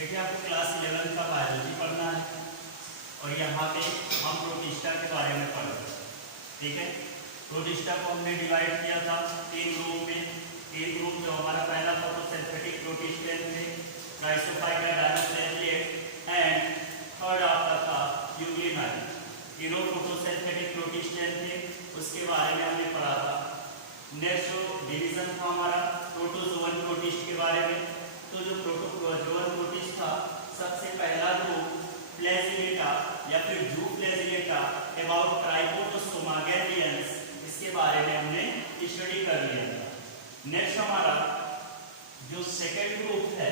देखिए आपको क्लास 11 का बायोलॉजी पढ़ना है और यहाँ पे हम प्रोटिस्टा के बारे में पढ़ रहे हैं। ठीक है, प्रोटिस्टा को हमने डिवाइड किया था 3 ग्रुप में। एक ग्रुप जो हमारा पहला था तो सिंथेटिक प्रोटिस्टेन थे, क्राइसोफाइटा, डायनोफ्लेजिएट एंड थर्ड आपका था यूग्लिनाइड। तीनों फोटोसिंथेटिक प्रोटिस्टेन थे, उसके बारे में हमने पढ़ा था। नेक्स्ट जो डिवीजन था हमारा प्रोटोजोअन प्रोटिस्ट के बारे में। तो जो प्रोटोजोअन प्रोटिस्ट था, सबसे पहला ग्रुप फ्लैजिलेटा या फिर जू फ्लैजिलेटा अबाउट ट्राइकोटोसोमागेलियंस, इसके बारे में हमने स्टडी कर लिया था। नेक्स्ट हमारा जो सेकंड ग्रुप है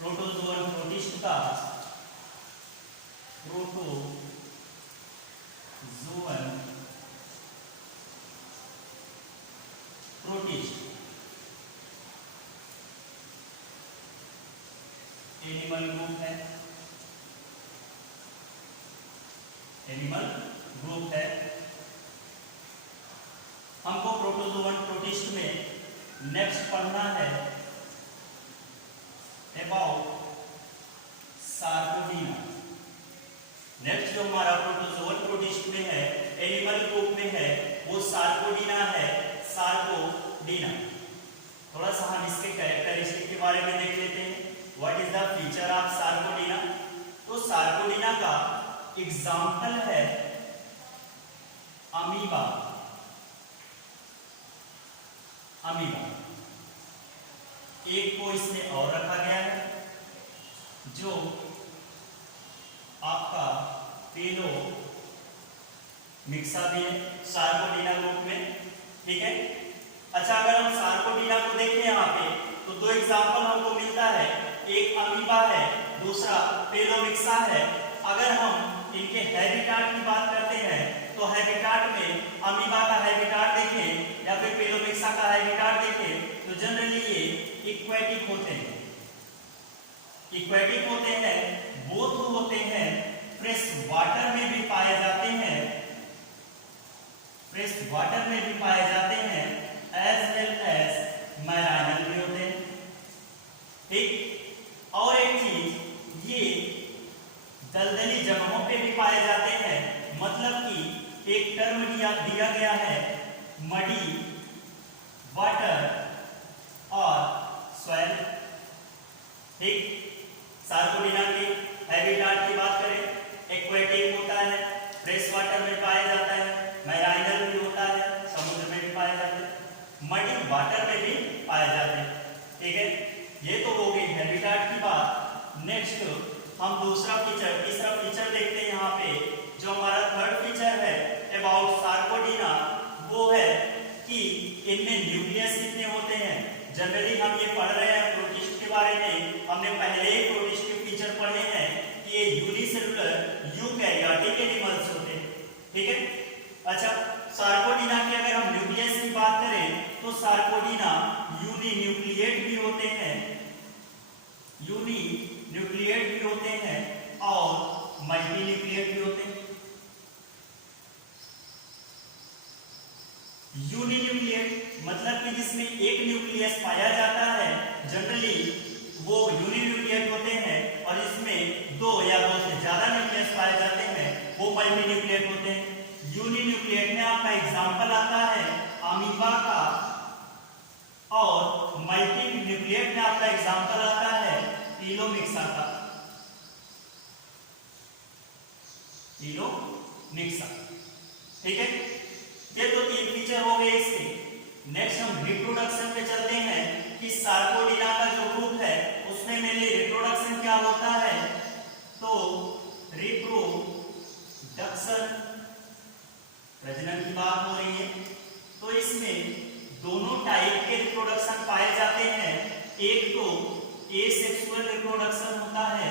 प्रोटोजोअन प्रोटिस्ट का, प्रोटोजोअन प्रोटिस्ट एनिमल ग्रुप है, एनिमल ग्रुप है। हमको प्रोटोजोअन प्रोटिस्ट में नेक्स्ट पढ़ना है अबाउट सार्कोडीना। नेक्स्ट जो हमारा प्रोटोजोअन प्रोटिस्ट में है, एनिमल ग्रुप में है, वो सार्कोडीना है। सार्कोडीना, थोड़ा सा हम इसके कैरेक्टरिस्टिक के बारे में देख लेते हैं। What is the feature of Sarcodina? तो सार्कोडीना का एग्जाम्पल है अमीबा। अमीबा एक को इसमें और रखा गया है जो आपका पेलो मिक्सा भी है सार्कोडीना ग्रुप में। ठीक है, अच्छा अगर हम सार्कोडीना को देखें यहाँ पे तो दो एग्जाम्पल हमको मिलता है, एक अमीबा है, दूसरा पेलोमिक्सा है। अगर हम इनके हैबिटाट की बात करते हैं तो हैबिटाट में अमीबा का हैबिटाट देखें या फिर पेलोमिक्सा का हैबिटाट देखें तो जनरली ये इक्वेटिक होते हैं। इक्वेटिक होते हैं, बोथ होते हैं फ्रेश वाटर में भी पाए जाते हैं, फ्रेश वाटर में भी पाए जाते हैं, एज वेल एज मैराइनल भी होते हैं। ठीक, और एक चीज, ये दलदली जगहों पे भी पाए जाते हैं। मतलब कि एक टर्म दिया गया है मडी, वाटर और सॉइल। ठीक, सार्कोडीना के हैबिटाट की बात करें, एक्वेटिक होता है, फ्रेश वाटर में पाया जाता है, मैराइनल भी होता है, समुद्र में भी पाए जाते हैं, मडी वाटर में भी पाए जाते हैं। ठीक है, ये तो हो गई हैबिटाट की बात। नेक्स्ट हम दूसरा फीचर, तीसरा फीचर देखते हैं यहाँ पे। जो हमारा थर्ड फीचर है अबाउट सार्कोडीना, वो है कि इनमें न्यूक्लियस कितने होते हैं। जनरली हम ये पढ़ रहे हैं प्रोटिस्ट के बारे में, हमने पहले ही प्रोटिस्ट के फीचर पढ़े हैं कि ये यूनिसेलुलर यूकैरियोटिक एनिमल्स होते हैं। ठीक है, अच्छा सार्कोडीना की अगर हम न्यूक्लियस की बात करें तो सार्कोडीना यूनिन्यूक्लिएट भी होते हैं, यूनिन्यूक्लिएट भी होते हैं और मल्टीन्यूक्लिएट भी होते हैं। यूनिन्यूक्लिएट मतलब कि जिसमें एक न्यूक्लियस पाया जाता है, जनरली वो यूनिन्यूक्लिएट होते हैं, और इसमें दो या दो से ज्यादा न्यूक्लियस पाए जाते हैं, वो मल्टीन्यूक्लिएट होते हैं। यूनिन्यूक्लिएट में आपका एग्जांपल आता है अमीबा का, और मल्टीन्यूक्लिएट में आपका एग्जांपल आता है पेलोमिक्सा का। पेलोमिक्सा, ठीक है, ये तो 3 फीचर हो गए इसके। नेक्स्ट हम रिप्रोडक्शन पे चलते हैं कि सार्कोडीना का जो ग्रुप है उसमें मेनली रिप्रोडक्शन क्या होता है। तो रिप्रोडक्शन, प्रजनन की बात हो रही है, तो इसमें दोनों टाइप के रिप्रोडक्शन पाए जाते हैं। एक तो एसेक्सुअल रिप्रोडक्शन होता है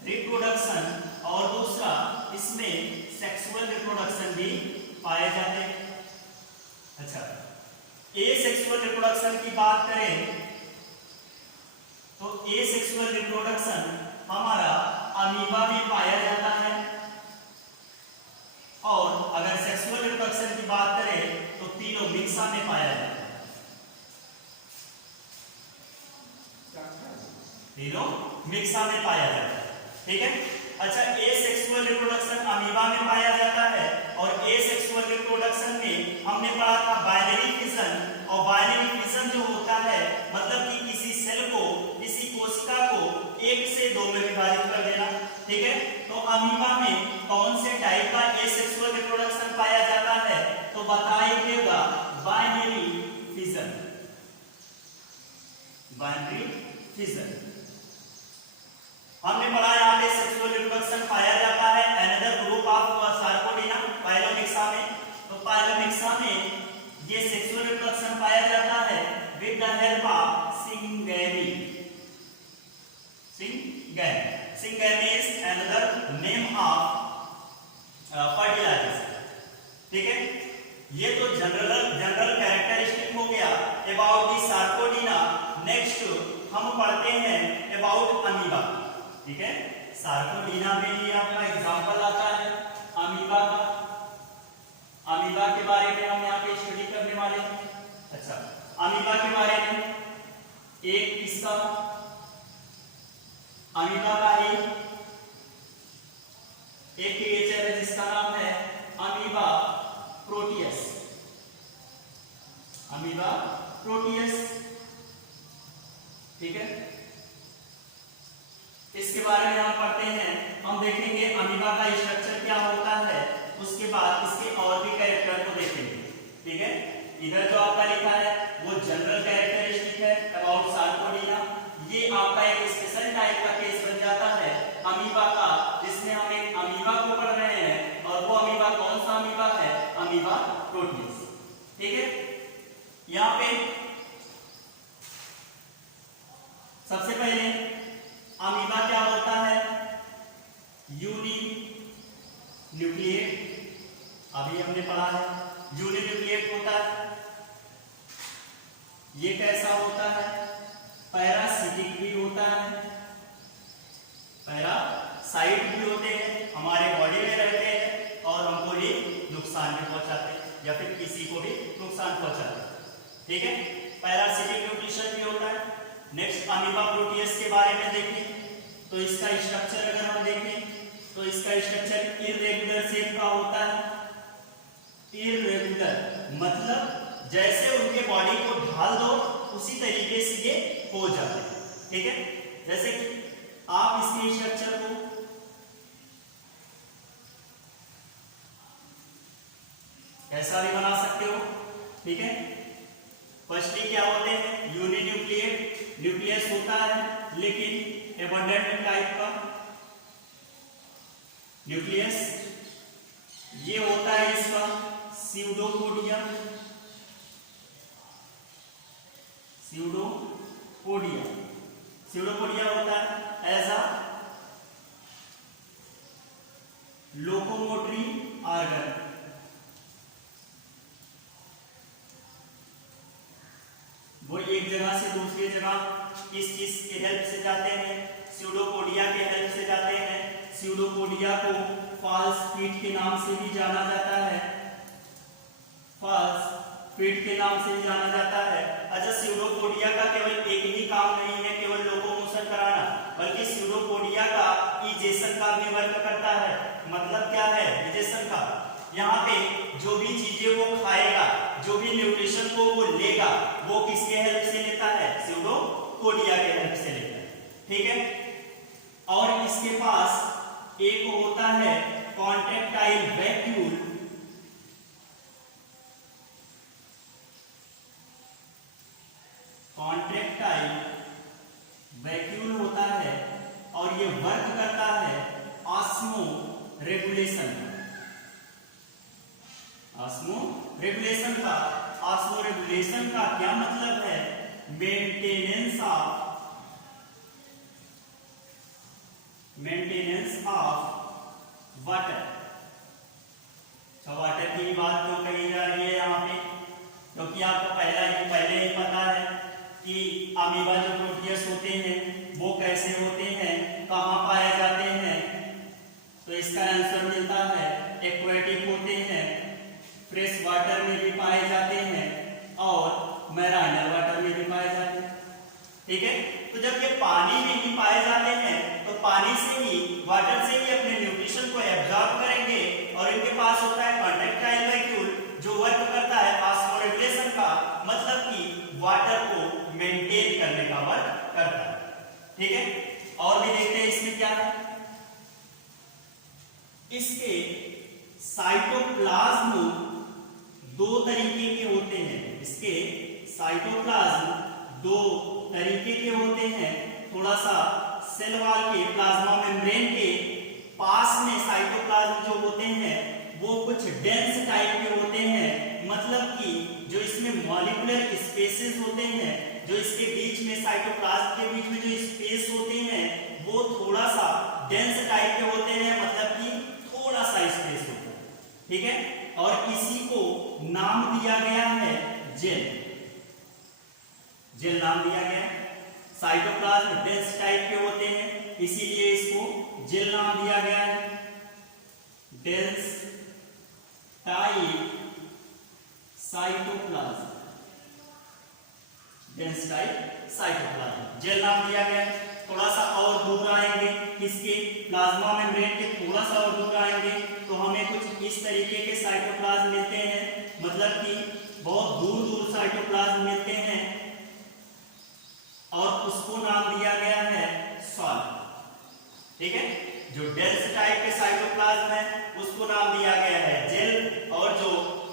रिप्रोडक्शन, और दूसरा इसमें सेक्सुअल रिप्रोडक्शन भी पाए जाते हैं। अच्छा, एसेक्सुअल रिप्रोडक्शन की बात करें तो एसेक्सुअल रिप्रोडक्शन हमारा अमीबा में पाया जाता है, और अगर सेक्सुअल रिप्रोडक्शन की बात करें तो पेलोमिक्सा में पाया जाता है। तीनों मिक्सा में पाया जाता है। ठीक है, अच्छा एसेक्सुअल रिप्रोडक्शन अमीबा में पाया जाता है और एसेक्सुअल रिप्रोडक्शन में हमने पढ़ा था बाइनरी फिजन, और बाइनरी फिजन जो होता है मतलब कि किसी सेल को, किसी कोशिका को एक से दो में विभाजित कर देना। ठीक है, तो अमीबा में कौन से टाइप का एसेक्सुअल रिप्रोडक्शन पाया जाता है, तो बताइएगा बाइनरी फिजन, बाइनरी फिजन। हमने पढ़ा यहाँ पे सेक्सुअल रिप्रोडक्शन पाया जाता है अनदर ग्रुप ऑफ सार्कोडिना पाइलोमिक्सा में। तो पाइलोमिक्सा में ये सेक्सुअल रिप्रोडक्शन पाया जाता है with the help of syngamy. Syngamy is another name of fertilization. ठीक है, ये तो जनरल कैरेक्टरिस्टिक हो गया अबाउट द सार्कोडिना। नेक्स्ट हम पढ़ते हैं अबाउट अमीबा। ठीक है, सार्कोडिना में ही आपका एग्जांपल आता है अमीबा का। अमीबा के बारे में हम यहाँ पे स्टडी करने वाले हैं। अच्छा, अमीबा के बारे में एक इसका अमीबा का ही एक क्रिएचर है जिसका नाम है अमीबा प्रोटियस। Amoeba Proteus. ठीक है, इसके बारे में हम पढ़ते हैं, हम देखेंगे अमीबा का स्ट्रक्चर क्या होता है, उसके बाद इसके और भी कैरेक्टर को देखेंगे। ठीक है, इधर जो आपका लिखा है वो जनरल कैरेक्टरिस्टिक है अबाउट सार्कोडिना। ये आपका एक स्पेशल टाइप का केस बन जाता है अमीबा का, जिसमें हम एक अमीबा को पढ़ रहे हैं और वो अमीबा कौन सा अमीबा है, अमीबा प्रोटियस। ठीक है, यहाँ पे सबसे पहले अमीबा क्या होता है, यूनिन्यूक्लिएट। अभी हमने पढ़ा है यूनिन्यूक्लिएट होता है। ये कैसा होता है, पैरासिटिक भी होता है, पैरासाइट भी होते हैं, हमारे बॉडी में रहते हैं और हमको ये नुकसान भी पहुंचाते हैं या फिर किसी को भी नुकसान पहुंचाते हैं। ठीक है, पैरासिटिक न्यूट्रिशन भी होता है। नेक्स्ट अमीबा प्रोटियस के बारे में देखें तो इसका स्ट्रक्चर अगर हम देखें तो इसका स्ट्रक्चर इर्रेगुलर शेप का होता है। इर्रेगुलर मतलब जैसे उनके बॉडी को ढाल दो उसी तरीके से ये हो जाते हैं। ठीक है, जैसे कि आप इसके स्ट्रक्चर को कैसा भी बना सकते हो। ठीक है, फर्स्टली क्या होते हैं, यूनिन्यूक्लिएट, न्यूक्लियस होता है लेकिन एबंडेंट टाइप का न्यूक्लियस। ये होता है इसका स्यूडोपोडिया। स्यूडोपोडिया होता है एज अ लोकोमोटरी ऑर्गन। वो एक जगह से दूसरी जगह किस चीज के हेल्प से जाते हैं, स्यूडोपोडिया के हेल्प से जाते हैं। स्यूडोपोडिया को फॉल्स फीट के नाम से भी जाना जाता है, फॉल्स फीट के नाम से भी जाना जाता है। अच्छा, स्यूडोपोडिया का केवल एक ही काम नहीं है केवल लोकोमोशन कराना, बल्कि स्यूडोपोडिया का इजेशन का भी वर्क करता है। मतलब क्या है इजेशन का, यहाँ पे जो भी चीजें वो खाएगा, जो भी न्यूट्रिशन को वो लेगा, वो किसके हेल्प से लेता है, स्यूडोपोडिया के हेल्प से लेता है। ठीक है, और इसके पास एक होता है कॉन्ट्रैक्टाइल वैक्यूल। कॉन्ट्रैक्टाइल वैक्यूल होता है और ये वर्क करता है ऑस्मो रेगुलेशन। ऑस्मो रेगुलेशन का क्या मतलब है, मेंटेनेंस ऑफ वाटर। तो वाटर की बात क्यों कही जा रही है यहाँ पे, क्योंकि आपको पहले ही पता है कि अमीबा जो प्रोटियस होते हैं वो कैसे होते हैं, कहाँ पाए जाते हैं। तो इसका आंसर मिलता है एक्वेटिक होते हैं, फ्रेश वाटर में भी पाए जाते हैं और मैराइनल वाटर में भी पाए जाते हैं। ठीक है। तो जब ये पानी में ही पाए जाते हैं तो पानी से ही, वाटर से ही अपने न्यूट्रिशन को एब्जॉर्ब करेंगे और इनके पास होता है कॉन्ट्रैक्टाइल वैक्यूल जो वर्क करता है फास्फोरेटिलेशन का, मतलब कि वाटर को मेंटेन करने का वर्क करता है। ठीक है, और भी देखते हैं इसमें क्या है। इसके साइटोप्लाज्म दो तरीके के होते हैं। इसके साइटोप्लाज्म दो तरीके के होते हैं। थोड़ा सा सेल वॉल के, प्लाज्मा मेम्ब्रेन के पास में साइटोप्लाज्म जो होते हैं वो कुछ डेंस टाइप के होते हैं, मतलब कि जो इसमें मॉलिक्यूलर स्पेसेस होते हैं, जो इसके बीच में साइटोप्लाज्म के बीच में जो स्पेस होते हैं वो थोड़ा सा डेंस टाइप के होते हैं, मतलब कि थोड़ा सा स्पेस होता है। ठीक है, और इसी को नाम दिया गया है जेल। जेल नाम दिया गया है। साइटोप्लाज्म डेंस टाइप के होते हैं, इसीलिए इसको जेल नाम दिया गया है। Dense type cytoplasm, dense type cytoplasm gel नाम दिया गया है। थोड़ा सा और दूर आएंगे, किसके, प्लाज्मा मेम्ब्रेन के थोड़ा सा और दूर आएंगे तो हमें कुछ इस तरीके के साइटोप्लाज्म मिलते हैं, मतलब कि बहुत दूर दूर साइटोप्लाज्म मिलते हैं और उसको नाम दिया गया है सॉल। ठीक है, जो डेंस टाइप के साइटोप्लाज्म है उसको नाम दिया गया है जेल, और जो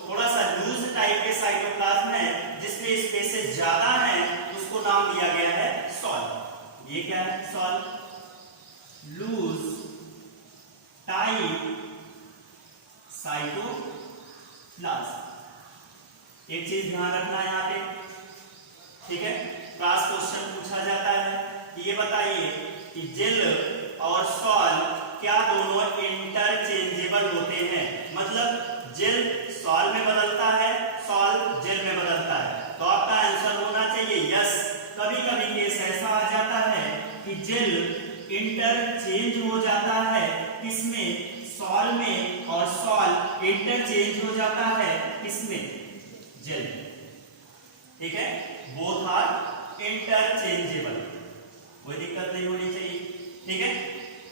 थोड़ा सा लूज टाइप के साइटोप्लाज्म है जिसमें स्पेसेस ज्यादा हैं उसको नाम दिया गया है सॉल। ये क्या है, सॉल। Loose type cytoplasm. एक चीज ध्यान रखना यहाँ पे, ठीक है, क्लास क्वेश्चन पूछा जाता है कि ये बताइए कि जेल और सॉल क्या दोनों इंटरचेंजेबल होते हैं, मतलब जेल सॉल में बदलता है, सॉल जेल में बदलता है। तो आपका आंसर होना चाहिए यस। कभी कभी केस ऐसा आ जाता है कि जेल इंटरचेंज हो जाता है, किसमें, सॉल में, और सॉल इंटरचेंज हो जाता है किसमें, जेल। ठीक है, बोथ आर इंटरचेंजेबल, कोई दिक्कत नहीं होनी चाहिए। ठीक है,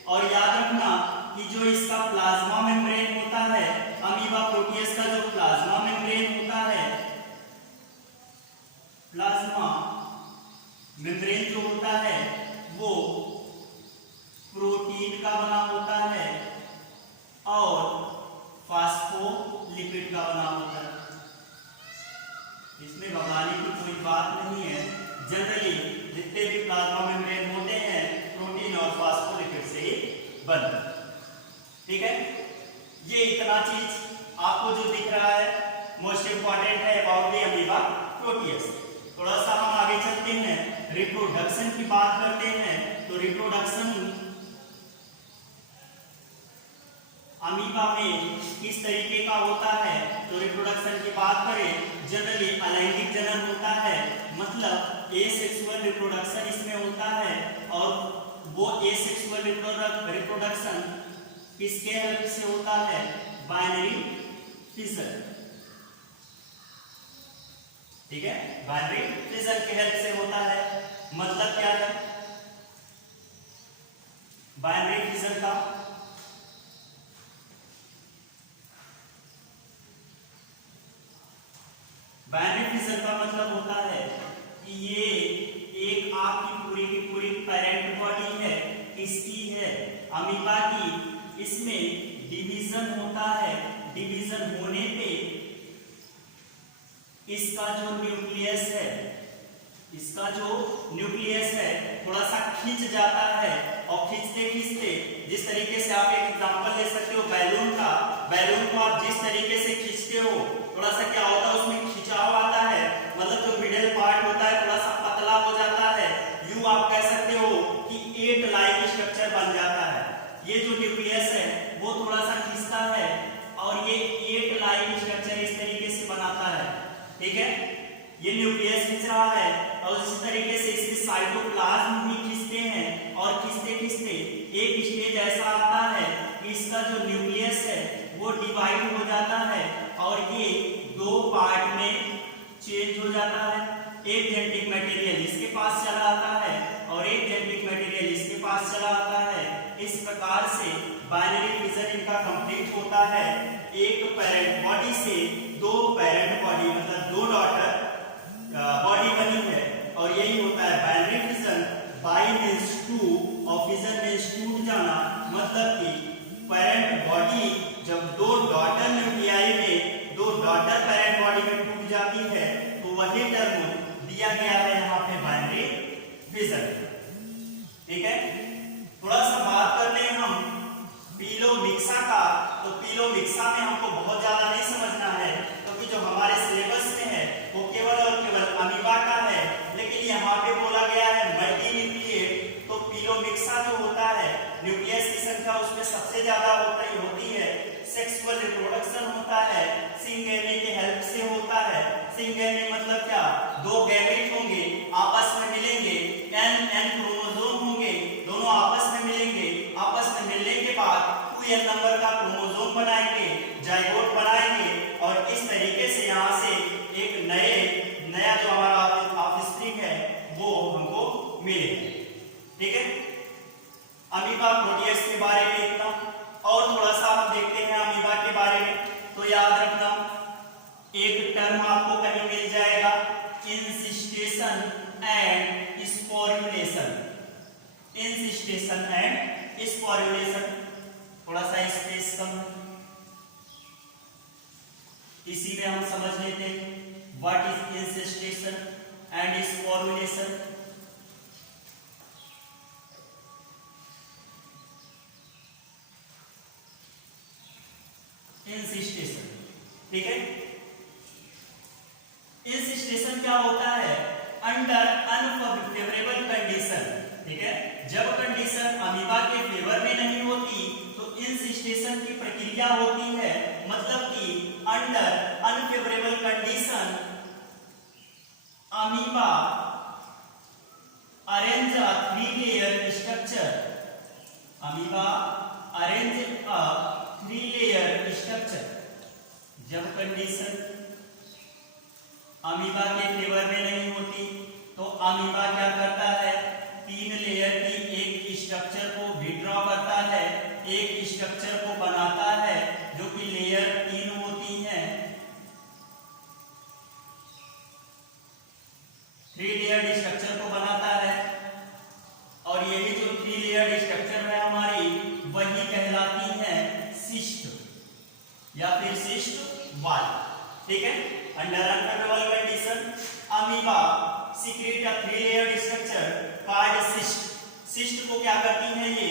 और याद रखना कि जो इसका प्लाज्मा मेम्ब्रेन होता है, अमीबा प्रोटियस का जो प्लाज्मा मेम्ब्रेन होता है, प्लाज्मा मेम्ब्रेन जो होता है वो प्रोटीन का बना होता है और फास्फोलिपिड का बना होता है। इसमें घबराने की कोई बात नहीं है। जनरली जितने भी प्लाज्मा मेम्ब्रेन होते हैं प्रोटीन और फास्फोलिपिड से बनते हैं। ठीक है, ये इतना चीज आपको जो दिख रहा है मोस्ट इंपॉर्टेंट है अबाउट द अमीबा प्रोटियस। थोड़ा सा हम आगे चलते हैं, रिप्रोडक्शन की बात करते हैं। तो रिप्रोडक्शन अमीबा में किस तरीके का होता है, तो रिप्रोडक्शन की बात करें जनरली अलैंगिक जनन होता है, मतलब एसेक्सुअल रिप्रोडक्शन इसमें होता है। और वो एसेक्सुअल रिप्रोडक्शन किसके हेल्प से होता है, बाइनरी फिशन। ठीक है, बाइनरी फिशन के हेल्प से होता है। मतलब क्या है बाइनरी फिशन का, बाइनरी फिशन का मतलब होता है कि ये एक आपकी पूरी की पूरी पेरेंट बॉडी है, किसकी है, अमीबा की। इसमें डिवीजन होता है, डिवीजन होने पे इसका जो न्यूक्लियस है, इसका जो न्यूक्लियस है थोड़ा सा खिंच जाता है, और खींचते खींचते जिस तरीके से आप एक एग्जांपल ले सकते हो बैलून का, बैलून को आप जिस तरीके से खींचते हो थोड़ा सा क्या होता है उसमें खिंचाव आता है, मतलब जो मिडिल पार्ट होता है थोड़ा सा पतला हो जाता है। यूं आप कह सकते हो कि 8 लाइक स्ट्रक्चर बन जाता है। ये जो न्यूक्लियस है वो थोड़ा सा खिंचता है और ये 8 लाइक स्ट्रक्चर इस तरीके से बनाता है। ठीक है, ये न्यूक्लियस खींच रहा है और इसी तरीके से इसके साइटोप्लाज्म भी खींचते हैं, और खींचते खींचते एक स्टेज ऐसा आता है कि इसका जो न्यूक्लियस है वो डिवाइड हो जाता है और ये 2 पार्ट में चेंज हो जाता है। एक जेनेटिक मटेरियल इसके पास चला आता है प्रकार से बाइनरी फिजन इनका कंप्लीट होता है। एक पेरेंट बॉडी से दो पेरेंट बॉडी मतलब दो डॉटर बॉडी बनी है और यही होता है binary fission. Bi means two और फिजन मींस टूट जाना, मतलब कि पेरेंट बॉडी जब दो डॉटर न्यूक्लियाई में दो डॉटर पेरेंट बॉडी में टूट जाती है तो वही टर्म दिया गया है यहाँ पे बाइनरी फिजन। ठीक है, थोड़ा सा बात कर लें हम पिलोमिक्सा का। तो पिलोमिक्सा में हमको बहुत ज्यादा नहीं समझना है क्योंकि जो हमारे सिलेबस में है वो केवल और केवल अमीबा का है, लेकिन यहाँ पे बोला गया है मल्टीन्यूक्लिएट। तो पिलोमिक्सा जो होता है न्यूक्लियस की संख्या उसमें सबसे ज्यादा होती है। सेक्सुअल रिप्रोडक्शन होता है, सिंगेमी के हेल्प से होता है। सिंगेमी मतलब क्या, दो गैमेट होंगे आपस में मिलेंगे, एन क्रोमोसोम होंगे, दोनों आपस में मिलेंगे, आपस में मिलने के बाद 2n नंबर का क्रोमोसोम बनाएंगे, जाइगोट बनाएंगे और इस तरीके से यहाँ से एक नया जो हमारा ऑफस्प्रिंग है वो हमको मिलेगा। ठीक है, अमीबा प्रोटियस के बारे में इतना, और थोड़ा सा हम देखते हैं अमीबा के बारे में। तो याद रखना एक टर्म आपको कहीं मिल जाएगा, इंसिस्टेशन एंड स्पोरुलेशन। इंसिस्टेशन एंड स्पोरुलेशन, थोड़ा सा स्पेस कम है, इसी में हम समझ लेते हैं व्हाट इज इंसिस्टेशन एंड स्पोरुलेशन। इंसिस्टेशन, ठीक है, इंसिस्टेशन क्या होता है, अंडर अनफेवरेबल कंडीशन। ठीक है, जब कंडीशन अमीबा के फेवर में नहीं होती तो इंसिस्टेशन की प्रक्रिया होती है, मतलब कि under unfavourable condition amoeba arrange अ 3 लेयर स्ट्रक्चर। अमीबा अरेंज अ 3 लेयर स्ट्रक्चर। जब कंडीशन अमीबा के फेवर में नहीं होती तो अमीबा क्या करता है, 3 लेयर की एक स्ट्रक्चर को विड्रॉ करता है, एक स्ट्रक्चर को बनाता है जो कि लेयर 3 होती है। 3 लेयर स्ट्रक्चर को बनाता है और यही जो 3 लेयर स्ट्रक्चर है हमारी वही कहलाती है सिस्ट या फिर सिस्ट वॉल। ठीक है, under unfavourable condition amoeba secrete a 3 layer structure called cyst. Cyst को क्या करती है, ये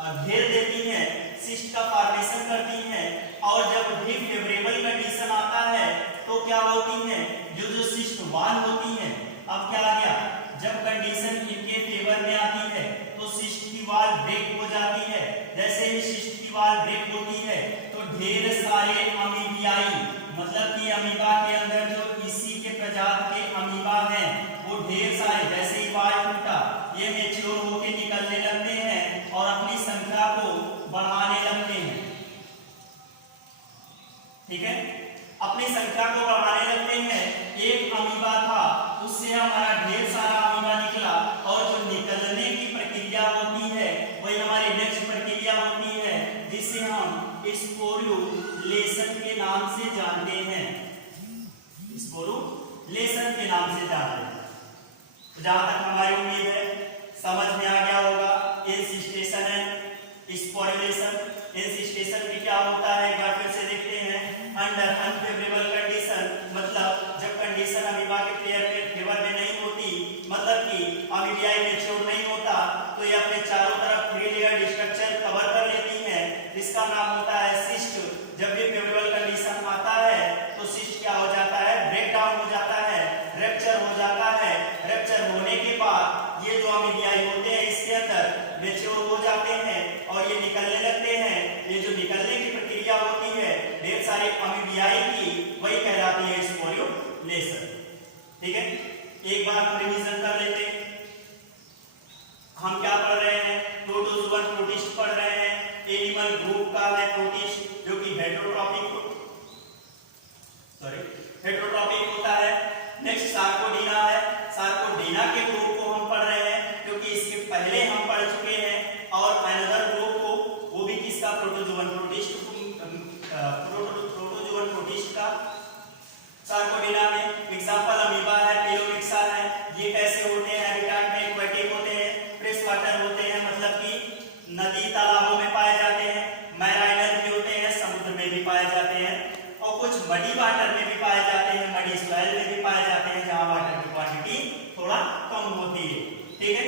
घेर देती है, सिस्ट का फॉर्मेशन करती है। और जब भी फेवरेबल कंडीशन आता है तो क्या होती है, जो सिस्ट वॉल होती है। अब क्या आ गया, जब कंडीशन इनके फेवर में आती है तो सिस्ट की वॉल ब्रेक हो जाती है। जैसे ही सिस्ट की वॉल ब्रेक होती है तो ढेर सारे अमीबियाई, मतलब कि अमीबा के अंदर जो इसी के प्रजाति के अमीबा हैं वो ढेर सारे, जैसे ही वॉल टूटा ये मैच्योर होके निकलने लगते हैं और अपनी संख्या को बढ़ाने लगते हैं। ठीक है, अपनी संख्या को बढ़ाने लगते हैं। एक अमीबा था उससे हमारा ढेर सारा अमीबा निकला और जो निकलने की प्रक्रिया होती है वही हमारी नेक्स्ट प्रक्रिया होती है जिसे हम स्पोरुलेशन के नाम से जानते हैं। स्पोरुलेशन के नाम से जानते हैं। तो जहां तक हमारी उम्मीद है समझ में आ गया होगा इंसिस्टेशन एंड स्पोरुलेशन। इंसिस्टेशन भी क्या होता है एक बार फिर से देखते हैं, अंडर अनफेवरेबल कंडीशन, मतलब जब कंडीशन अमीबा के फेवर में नहीं होती, मतलब कि अमीबियाई मैच्योर नहीं होता तो ये अपने चारों तरफ 3 लेयर स्ट्रक्चर कवर कर लेती है, इसका नाम होता है सिस्ट। जब भी फेवरेबल कंडीशन आता है तो सिस्ट क्या हो जाता है, ब्रेक डाउन हो जाता है, रप्चर हो जाता है। रप्चर होने के बाद ये जो अमीबियाई होते हैं इसके अंदर मैच्योर हो जाते हैं और ये निकलने लगते हैं। ये जो निकलने की प्रक्रिया होती है ढेर सारी अमीबियाई की, वही कहलाती है स्पोरुलेशन। ठीक है, एक बार हम रिवीजन कर लेते हैं। हम क्या पढ़ रहे हैं, प्रोटोजोअन प्रोटिस्ट पढ़ रहे हैं, एनिमल ग्रुप का है हैबिटाट में एक्वेटिक होते हैं, फ्रेश वाटर होते हैं मतलब कि नदी तालाबों में पाए जाते हैं, मैराइनर भी होते हैं, समुद्र में भी पाए जाते हैं, और कुछ मडी वाटर में भी पाए जाते हैं, मडी सॉइल में भी पाए जाते हैं जहां वाटर की क्वांटिटी थोड़ा कम होती है। ठीक है,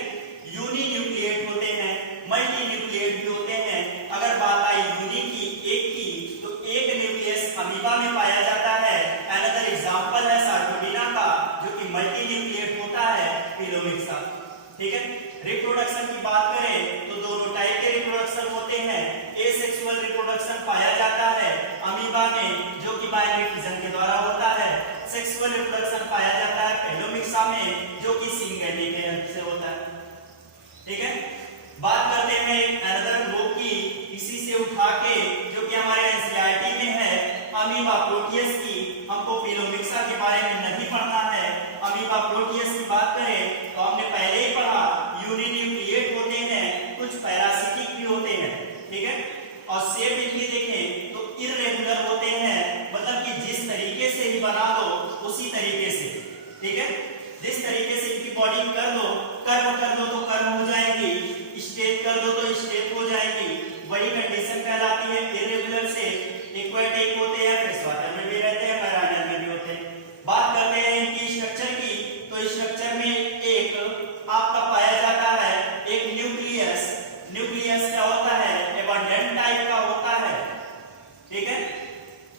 यूनिन्यूक्लिएट होते हैं, मल्टी न्यूक्लिएट भी होते हैं। अगर बात आई यूनि की, एक की, तो एक न्यूक्लियस अमीबा में पाया जाता है। अनदर एग्जांपल है सार्कोडिना का जो कि मल्टी न्यूक्लिएट होता है, फिलोमिक्सा। ठीक है, रिप्रोडक्शन की बात करें तो दोनों टाइप के रिप्रोडक्शन होते हैं। एसेक्सुअल रिप्रोडक्शन पाया जाता है अमीबा में जो कि बाइनरी फिजन के द्वारा होता है। सेक्सुअल रिप्रोडक्शन पाया जाता है फिलोमिक्सा में जो कि सिंगेली के हेल्प से होता है। ठीक है, बात करते हैं अनदर ग्रुप की, इसी से उठा के जो कि हमारे एनसीईआरटी में है, अमीबा प्रोटियस की। हमको फिलोमिक्सा के बारे में नहीं पढ़ना है। अमीबा प्रोटियस की बात करें तो हमने पहले ही पढ़ा, यूनिन्यूक्लिएट होते हैं, कुछ पैरासिटिक भी होते हैं। ठीक है, और शेप इनकी देखें तो इररेगुलर होते हैं, मतलब कि जिस तरीके से ही बना दो उसी तरीके से। ठीक है, जिस तरीके से इनकी बॉडी कर दो, कर्व कर दो तो कर्व हो जाएगी, स्ट्रेट कर दो तो स्ट्रेट हो जाएगी। वही कंडीशन कहलाती है इररेगुलर से। एक्वेटिक होते हैं, फ्रेश वाटर में भी रहते हैं, मैराइनर में भी होते हैं। बात करते हैं इनकी स्ट्रक्चर की, तो स्ट्रक्चर में एक आपका पाया जाता है एक न्यूक्लियस। न्यूक्लियस क्या होता है? एबंडेंट टाइप का होता है। ठीक है,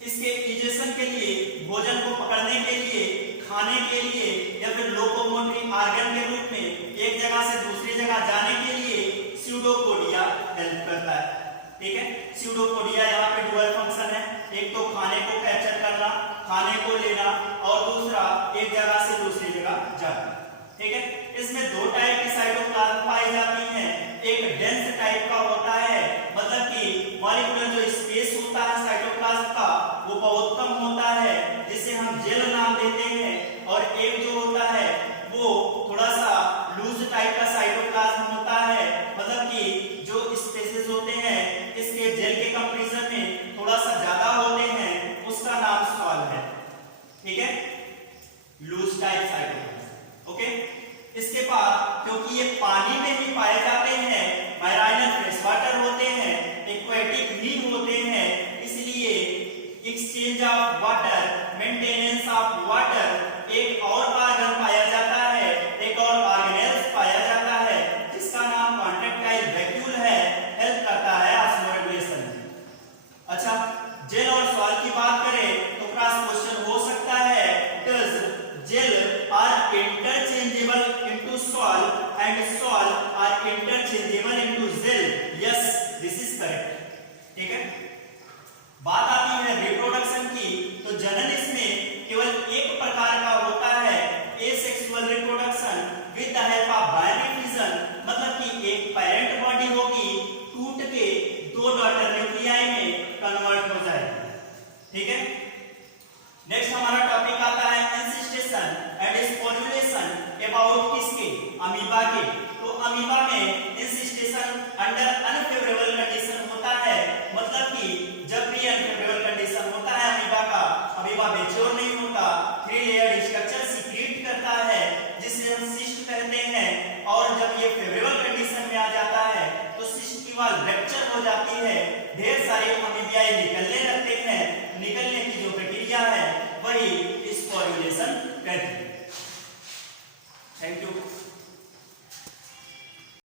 इसके इजेशन के लिए, भोजन को पकड़ने के लिए, खाने के लिए या फिर लोकोमोटिव ऑर्गन के रूप में एक जगह से दूसरी जगह जाने के लिए स्यूडोपोडिया हेल्प करता है। ठीक है, स्यूडोपोडिया यहाँ पे डुअल फंक्शन है, एक तो खाने को कैप्चर करना, खाने को लेना, और दूसरा एक जगह से दूसरी जगह जाना। ठीक है, इसमें दो टाइप की साइटोप्लाज्म पाई जाती हैं। एक डेंस टाइप का होता है, मतलब कि मॉलिक्यूलर जो स्पेस होता है साइटोप्लाज्म का वो बहुत कम होता है, जिसे हम जेल नाम देते हैं। और एक जो होता है वो थोड़ा सा लूज टाइप का साइटोप्लाज्म होता है, मतलब कि जो स्पेसेस होते हैं इसके जेल के कंपैरिजन में थोड़ा सा ज्यादा होते हैं, उसका नाम सॉल है। ठीक है, लूज टाइप साइटोप्लाज्म। ओके, इसके बाद क्योंकि ये पानी में ही पाए जाते हैं, मैराइनर फ्रेश वाटर होते हैं, एक्वेटिक भी होते हैं, इसलिए exchange of water, maintenance of water, एक और ऑर्गन पाया जाता है, एक और ऑर्गेनेल्स पाया जाता है जिसका नाम कॉन्ट्रैक्टाइल वैक्यूल है, हेल्प करता है ऑस्मोरेगुलेशन में। अच्छा, जेल और सॉल की बात करें तो क्रॉस क्वेश्चन हो सकता है, does gel are interchangeable into sol and sol are interchangeable into gel? Yes, this is correct. ठीक है, बात आती है रिप्रोडक्शन की, तो जनन इसमें केवल एक प्रकार का होता है, asexual reproduction with the help of binary fission, मतलब कि एक पेरेंट बॉडी होगी, टूट के दो डॉटर न्यूक्लियाई में कन्वर्ट हो जाएगी। ठीक है, नेक्स्ट हमारा टॉपिक आता है इंसिस्टेशन एंड स्पोरुलेशन अबाउट किसके? अमीबा के। तो अमीबा में इंसिस्टेशन अंडर अनफेवरेबल कंडीशन होता है, मतलब कि जब भी अनफेवरेबल कंडीशन होता है अमीबा का, अमीबा मैच्योर नहीं होता, 3 लेयर्ड स्ट्रक्चर सीक्रेट करता है जिसे हम सिस्ट कहते हैं। और जब ये फेवरेबल कंडीशन में आ जाता है तो सिस्ट की वॉल रप्चर हो जाती है, ढेर सारे अमीबियाई निकलने लगते हैं। निकलने की जो प्रक्रिया है वही